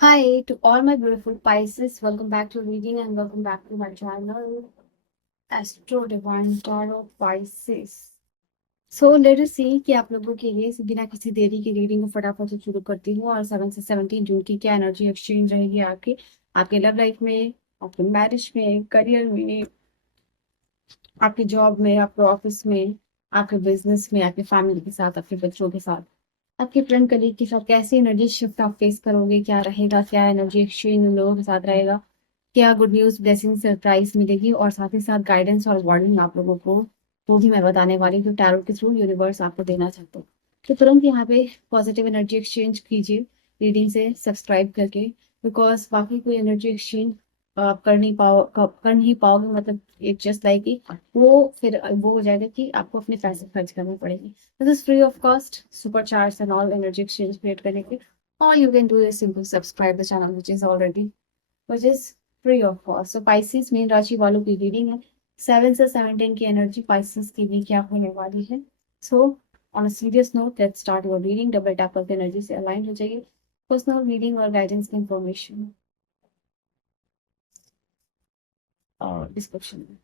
Hi to all my beautiful Pisces. Welcome back to reading and welcome back to my channel Astro Divine Tarot Pisces. So let us see कि आप लोगों के लिए बिना किसी देरी की रीडिंग को फटाफट से शुरू करती हूँ और 7 से 17 जून की क्या एनर्जी एक्सचेंज रहेगी आपकी आपके लव लाइफ में, आपके मैरिज में, करियर में, आपके जॉब में, आपके ऑफिस में, आपके बिजनेस में, आपके फैमिली के साथ, आपके बच्चों के साथ, आपके फ्रेंड कलीग के साथ कैसी एनर्जी शिफ्ट आप फेस करोगे, क्या रहेगा, क्या एनर्जी एक्सचेंज उन लोगों के साथ रहेगा, क्या गुड न्यूज ब्लेसिंग सरप्राइज मिलेगी और साथ ही साथ गाइडेंस और वार्निंग आप लोगों को वो भी मैं बताने वाली हूँ टैरो के थ्रू यूनिवर्स आपको देना चाहता हूँ। तो तुरंत यहाँ पे पॉजिटिव एनर्जी एक्सचेंज कीजिए रीडिंग से सब्सक्राइब करके, बिकॉज बाकी कोई एनर्जी एक्सचेंज आप कर नहीं पाओगे, मतलब इट जस्ट लाइक कि वो हो जाएगा कि आपको अपने पैसे खर्च करने पड़ेंगे। This is free of cost, super charge and all energy exchange create करने के all you can do is simple subscribe the channel which is free of cost. So Pisces mean राशि वालों की रीडिंग है। 7 से 17 की एनर्जी पाइसिस के लिए क्या होने वाली है। So on a serious note let's start your reading. Double tap करके एनर्जी से अलाइन हो जाइए। पर्सनल रीडिंग और गाइडेंस की इंफॉर्मेशन और डिस्क्रिप्शन में।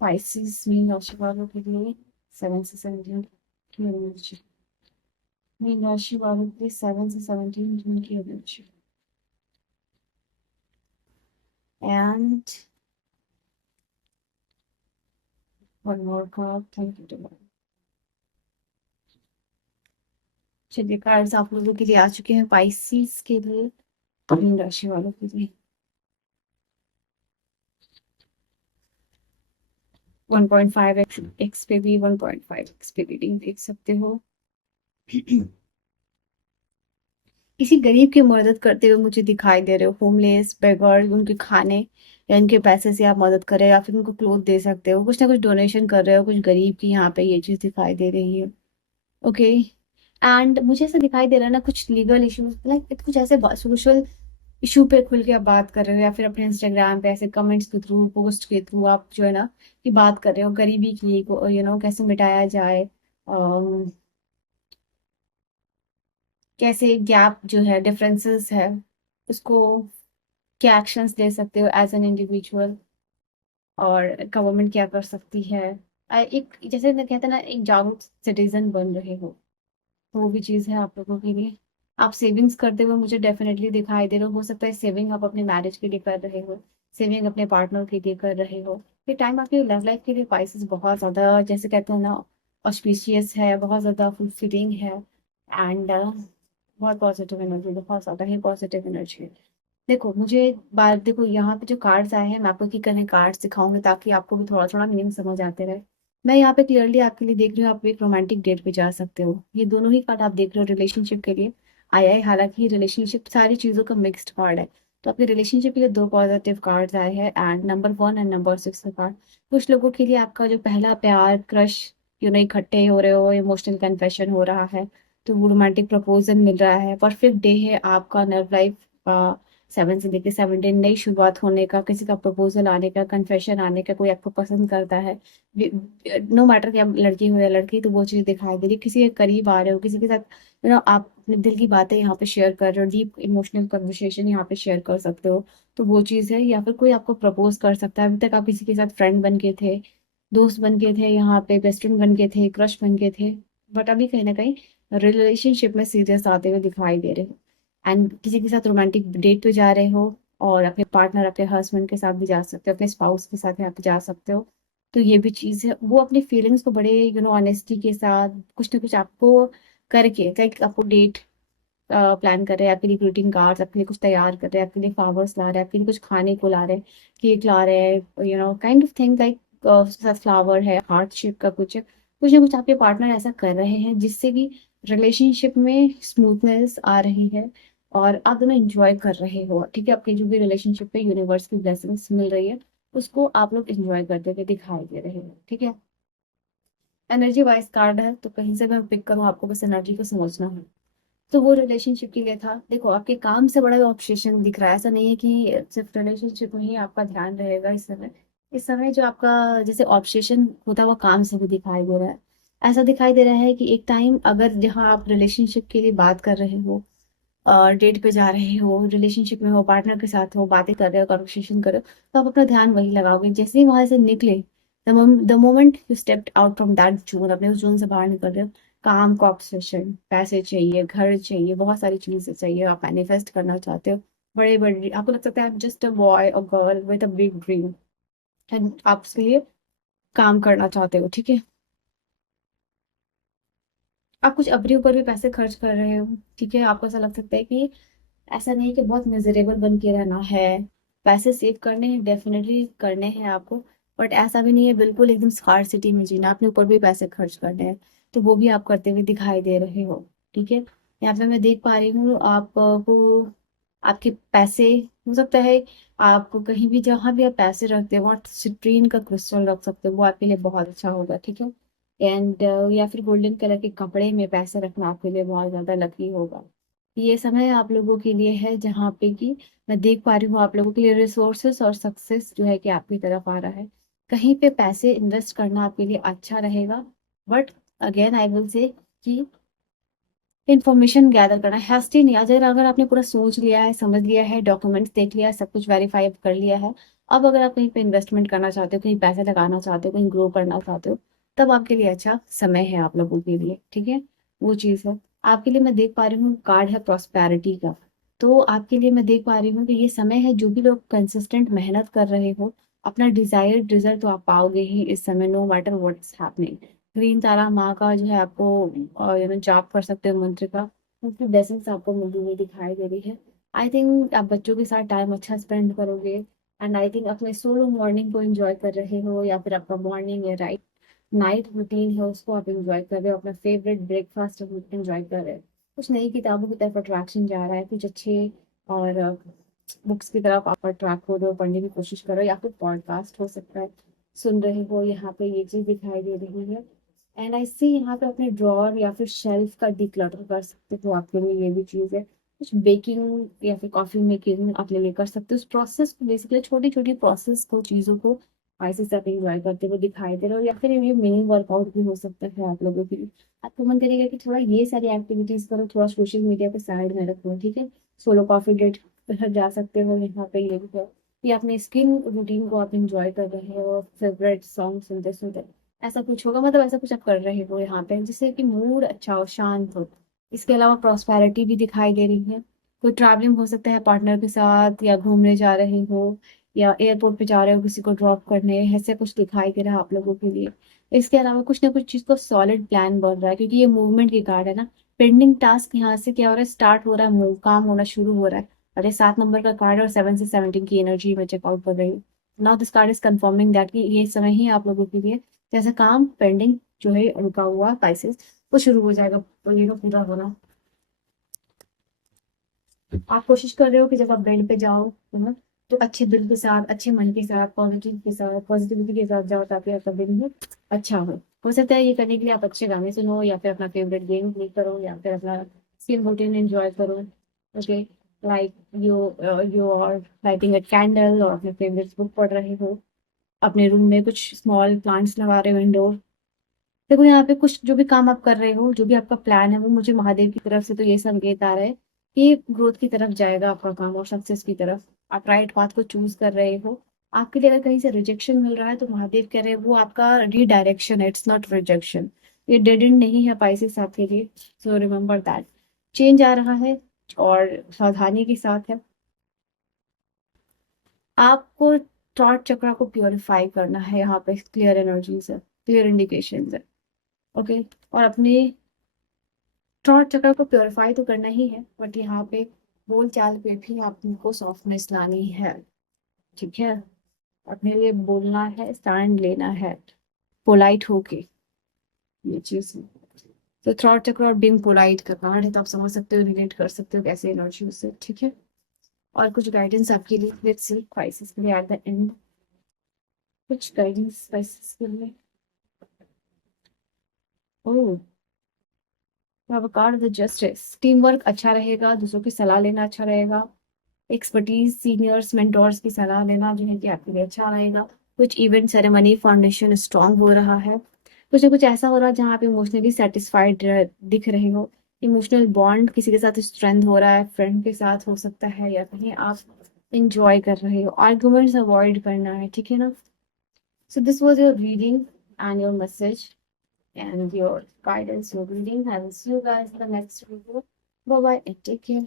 पाइसिस मीन राशि वालों के लिए 7 से 17 की एनर्जी। मीन राशि वालों के लिए 7 से 17 जून की energy and one more card. Thank you divine. चलिए कार्ड्स आप लोगों के लिए आ चुके हैं पाइसिस के लिए, मीन राशि वालों के लिए। 1.5 एक्स पे भी 1.5 एक्स पे रीडिंग देख सकते हो। किसी गरीब की मदद करते हुए मुझे दिखाई दे रहे हो, होमलेस बेगर, उनके खाने या इनके पैसे से आप मदद करें या फिर उनको क्लोथ दे सकते हो, कुछ ना कुछ डोनेशन कर रहे हो कुछ गरीब की, यहाँ पे ये चीज दिखाई दे रही है। ओके एंड मुझे ऐसा दिखाई दे रहा है ना कुछ लीगल इश्यूज, लाइक कुछ ऐसे सोशल इशू पे खुल के आप बात कर रहे हो या फिर अपने इंस्टाग्राम पे ऐसे कमेंट्स के थ्रू, पोस्ट के थ्रू आप जो है ना कि बात कर रहे हो गरीबी की, कैसे मिटाया जाए, कैसे गैप जो है, डिफरेंसेस है, उसको क्या एक्शंस ले सकते हो एज एन इंडिविजुअल, और गवर्नमेंट क्या कर सकती है। एक जैसे कहते हैं ना एक जागरूक सिटीजन बन रहे हो, तो वो भी चीज़ है आप लोगों के लिए। आप सेविंग्स करते हुए मुझे डेफिनेटली दिखाई दे रहे हो सकता है सेविंग आप अपने मैरिज के लिए कर रहे हो, सेविंग अपने पार्टनर के लिए कर रहे हो। ये टाइम आपकी लव लाइफ के लिए पाइसेस बहुत ज़्यादा जैसे कहते हैं ना ऑस्पिशियस है, बहुत ज़्यादा फुलफिलिंग है एंड बहुत पॉजिटिव एनर्जी, बहुत ज़्यादा ही पॉजिटिव एनर्जी है। देखो मुझे बात, देखो यहाँ पे जो कार्ड्स आए हैं मैं आपको की करने कार्ड्स दिखाऊंगी ताकि आपको भी थोड़ा थोड़ा मीनिंग समझ आते रहे। मैं यहाँ पे क्लियरली आपके लिए देख रही हूँ, आप एक रोमांटिक डेट पे जा सकते हो। ये दोनों ही कार्ड आप देख रहे हो रिलेशनशिप के लिए आया है, हालांकि रिलेशनशिप सारी चीजों का मिक्स्ड कार्ड है। तो आपके रिलेशनशिप के लिए दो पॉजिटिव कार्ड्स आए हैं एंड नंबर 1 एंड नंबर 6 का कार्ड। कुछ लोगों के लिए आपका जो पहला प्यार क्रश इकट्ठे हो रहे हो, इमोशनल कन्फेशन हो रहा है, तो वो रोमांटिक प्रपोजल मिल रहा है, परफेक्ट डे है आपका लव लाइफ का। 7 से लेकर 17 नई शुरुआत होने का, किसी का प्रपोजल आने का, कन्फेशन आने का, कोई आपको पसंद करता है, नो मैटर कि आप लड़की हो या लड़की, तो वो चीज़ दिखाई दे रही है। किसी के करीब आ रहे हो, किसी के साथ आप अपने दिल की बातें यहाँ पे शेयर कर रहे हो, डीप इमोशनल कन्वर्सेशन यहाँ पे शेयर कर सकते हो, तो वो चीज़ है। या फिर कोई आपको प्रपोज कर सकता है, अभी तक आप किसी के साथ फ्रेंड बन के थे, दोस्त बन के थे, यहाँ पे बेस्ट फ्रेंड बन के थे, क्रश बन के थे, बट अभी कहीं ना कहीं रिलेशनशिप में सीरियस आते हुए दिखाई दे रहे हो एंड किसी के साथ रोमांटिक डेट पे जा रहे हो, और अपने पार्टनर, अपने हस्बैंड के साथ भी जा सकते हो, अपने स्पाउस के साथ यहाँ पे जा सकते हो। तो ये भी चीज़ है, वो अपनी फीलिंग्स को बड़े ऑनेस्टी के साथ कुछ ना कुछ आपको करके, लाइक आपको डेट प्लान कर रहे हैं, आपके लिए ग्रीटिंग कार्ड्स आपके लिए कुछ तैयार कर रहे हैं, आपके लिए फ्लावर्स ला रहे हैं, आपके लिए कुछ खाने को ला रहे हैं, केक ला रहे हैं, काइंड ऑफ थिंग लाइक साथ फ्लावर है, हार्ट शेप का कुछ ना कुछ आपके पार्टनर ऐसा कर रहे हैं जिससे कि रिलेशनशिप में स्मूथनेस आ रही है और आप दोनों एंजॉय कर रहे हो। ठीक है, आपकी जो भी रिलेशनशिप में यूनिवर्स की ब्लेसिंग्स मिल रही है उसको आप लोग एंजॉय करते हुए दिखाई दे रहे हो। ठीक है, एनर्जी वाइज कार्ड है तो कहीं से भी मैं पिक करूँ आपको बस एनर्जी को समझना है। तो वो रिलेशनशिप के लिए था। देखो आपके काम से बड़ा ऑब्सेशन दिख रहा है, ऐसा नहीं है कि सिर्फ रिलेशनशिप में ही आपका ध्यान रहेगा इस समय। इस समय जो आपका जैसे ऑब्सेशन होता है वो काम से भी दिखाई दे रहा है। ऐसा दिखाई दे रहा है कि एक टाइम अगर जहाँ आप रिलेशनशिप के लिए बात कर रहे हो, डेट पे जा रहे हो, रिलेशनशिप में हो, पार्टनर के साथ हो, बातें कर रहे हो, कन्वर्सेशन कर रहे हो, तो आप अपना ध्यान वही लगाओगे। जैसे ही वहां से निकले, the moment you stepped out from that zone, अपने उस जोन से बाहर निकल रहे हो, काम का ऑब्सेशन, पैसे चाहिए, घर चाहिए, बहुत सारी चीजें चाहिए, आप मैनिफेस्ट करना चाहते हो, बड़े बड़े, आपको लग सकता है जस्ट अ बॉय और girl with a big dream, and आप उसके लिए काम करना चाहते हो, ठीक है। आप कुछ अपने ऊपर भी पैसे खर्च कर रहे हो, ठीक है। आपको ऐसा लग सकता है कि ऐसा नहीं कि बहुत मिजरेबल बन के रहना है, पैसे सेव करने हैं, डेफिनेटली करने हैं आपको, बट ऐसा भी नहीं है बिल्कुल एकदम स्कार्सिटी में जीना, अपने ऊपर भी पैसे खर्च करने हैं, तो वो भी आप करते हुए दिखाई दे रहे हो, ठीक है। यहाँ पे मैं देख पा रही हूँ आपको, आपके पैसे, हो सकता है आपको कहीं भी जहाँ भी आप पैसे रखते हो वहाँ सिट्रीन का क्रिस्टल रख सकते हो, वो आपके लिए बहुत अच्छा होगा, ठीक है। एंड या फिर गोल्डन कलर के कपड़े में पैसे रखना आपके लिए बहुत ज्यादा लकी होगा। ये समय आप लोगों के लिए है जहाँ पे कि मैं देख पा रही हूँ आप लोगों के लिए रिसोर्सेस और सक्सेस जो है कि आपकी तरफ आ रहा है। कहीं पे पैसे इन्वेस्ट करना आपके लिए अच्छा रहेगा, but again I will say कि इन्फॉर्मेशन गैदर करना, हैस्टी नहीं। अगर अगर आपने पूरा सोच लिया है, समझ लिया है, डॉक्यूमेंट्स देख लिया है, सब कुछ वेरीफाई कर लिया है, अब अगर आप कहीं पे इन्वेस्टमेंट करना चाहते हो, कहीं पैसे लगाना चाहते हो, कहीं ग्रो करना चाहते हो, तब आपके लिए अच्छा समय है आप लोगों के लिए, ठीक है। वो चीज़ है आपके लिए। मैं देख पा रही हूँ कार्ड है प्रॉस्पेरिटी का, तो आपके लिए मैं देख पा रही हूँ कि ये समय है, जो भी लोग कंसिस्टेंट मेहनत कर रहे हो, अपना डिजायर्ड रिजल्ट तो आप पाओगे ही इस समय, no matter what's happening. Green Tara माँ का जो है आपको जाप कर सकते हो मंत्र का, उनकी ब्लेसिंग्स आपको मिलती हुई दिखाई दे रही है। आई थिंक आप बच्चों के साथ टाइम अच्छा स्पेंड करोगे, एंड आई थिंक अपने सोलो मॉर्निंग को एंजॉय कर रहे हो, या फिर आपका मॉर्निंग या राइट नाइट रूटीन है उसको आप एंजॉय कर रहे हो, अपना फेवरेट ब्रेकफास्ट एंजॉय कर रहे हो। कुछ नई किताबों की तरफ अट्रैक्शन जा रहा है, कुछ अच्छे और बुक्स की तरफ आप अट्रैक्ट हो रहे हो, पढ़ने की कोशिश करो, या फिर पॉडकास्ट हो सकता है सुन रहे हो, यहाँ पे ये चीज दिखाई दे रही है। एंड आई सी यहाँ पे अपने ड्रॉर या फिर शेल्फ का डिक्लटर कर सकते हो, आपके लिए ये भी चीज है। कुछ बेकिंग या फिर कॉफी मेकिंग आप लिए कर सकते हो, उस प्रोसेस को, बेसिकली छोटी छोटी प्रोसेस को, चीजों को ऐसे से आप इंजॉय करते हुए दिखाई दे रहे हो, या फिर ये मिनी वर्कआउट भी हो सकता है आप लोगों के लिए। आपको मन करेगा कि थोड़ा ये सारी एक्टिविटीज करो, थोड़ा सोशल मीडिया पे साइड में रखो, ठीक है। सोलो कॉफी डेट पर जा सकते हो, यहाँ पे ये भी है कि अपने स्किन रूटीन को आप इंजॉय कर रहे हो, फेवरेट सॉन्ग सुनते सुनते, ऐसा कुछ होगा, मतलब ऐसा कुछ आप कर रहे हो यहाँ पे जिससे कि मूड अच्छा हो, शांत हो। इसके अलावा प्रॉस्पेरिटी भी दिखाई दे रही है। कोई ट्रैवलिंग हो सकता है पार्टनर के साथ, या घूमने जा रहे हो, या एयरपोर्ट पे जा रहे हो किसी को ड्रॉप करने, ऐसे कुछ दिखाई दे रहा है आप लोगों के लिए। इसके अलावा कुछ ना कुछ चीज को सॉलिड प्लान बन रहा है, क्योंकि ये मूवमेंट की कार्ड है ना। पेंडिंग टास्क यहाँ से क्या हो रहा है, स्टार्ट हो रहा है, मूव, काम होना शुरू हो रहा है। और ये 7 नंबर का कार्ड और 7 से 17 की एनर्जी में चेकआउट कर रही हूँ। Now this card is confirming that कि ये समय ही आप लोगों के लिए जैसे काम पेंडिंग जो है रुका हुआ पाइसेस, वो शुरू हो जाएगा, बोलिएगा पूरा होना। आप कोशिश कर रहे हो कि जब आप बेड पे जाओ, है ना, तो अच्छे दिल के साथ, अच्छे मन के साथ, पॉजिटिव के साथ, पॉजिटिविटी के साथ जाओ, ताकि आपका दिन भी अच्छा हो सकता है ये करने के लिए आप अच्छे गाने सुनो, या फिर अपना फेवरेट गेम प्ले करो, या फिर अपना स्किन रूटीन एंजॉय करो, okay. Like you you are lighting a candle, और अपने फेवरेट बुक पढ़ रहे हो, अपने रूम में कुछ स्मॉल प्लांट्स लगा रहे हो इंडोर। देखो यहाँ पे कुछ जो भी काम आप कर रहे हो, जो भी आपका प्लान है, वो मुझे महादेव की तरफ से तो ये संकेत आ रहा है कि ग्रोथ की तरफ जाएगा आपका काम, और सक्सेस की तरफ आप राइट पाथ को चूज कर रहे हो। आपके लिए अगर कहीं से रिजेक्शन मिल रहा है, तो महादेव कह रहे हैं वो आपका रीडायरेक्शन है, इट्स नॉट रिजेक्शन। ये डेड एंड नहीं है पाइसेस आपके लिए, सो रिमेम्बर दैट। चेंज आ रहा है, और सावधानी के साथ है। आपको थॉट चक्र को प्योरीफाई करना है, यहाँ पे क्लियर एनर्जीज है, क्लियर इंडिकेशन है, ओके। और अपने थॉट चक्र को प्योरीफाई तो करना ही है, बट यहाँ पे बोल चाल पे भी आपको सॉफ्टनेस लानी है, ठीक है। अपने लिए बोलना है, स्टैंड लेना है, पोलाइट होके, ये चीज। तो थॉट चक्र और बीइंग पोलाइट का कार्ड है, तो आप समझ सकते हो, रिलेट कर सकते हो कैसे एनर्जी उससे, ठीक है। और कुछ गाइडेंस आपके लिए, लेट्स सी क्राइसिस के लिए एट द एंड, कुछ गाइडेंस क्राइसिस के लिए। Oh, card the justice, team work अच्छा रहेगा, दूसरों की सलाह लेना अच्छा रहेगा, एक्सपर्टीज, सीनियर्स, मेंटोर्स की सलाह लेना जो है कि आपके लिए अच्छा रहेगा। कुछ इवेंट सेरेमनी फाउंडेशन स्ट्रांग हो रहा है, कुछ ना कुछ ऐसा हो रहा है जहाँ आप इमोशनली सेटिस्फाइड दिख रहे हो, इमोशनल बॉन्ड किसी के साथ स्ट्रेंथ हो रहा है, फ्रेंड के साथ हो सकता है, या कहीं आप इंजॉय कर रहे हो, आर्गुमेंट्स अवॉइड करना है, ठीक है ना। So this was your reading and your message and your guidance, your reading. I will see you guys in the next video. Bye bye and take care.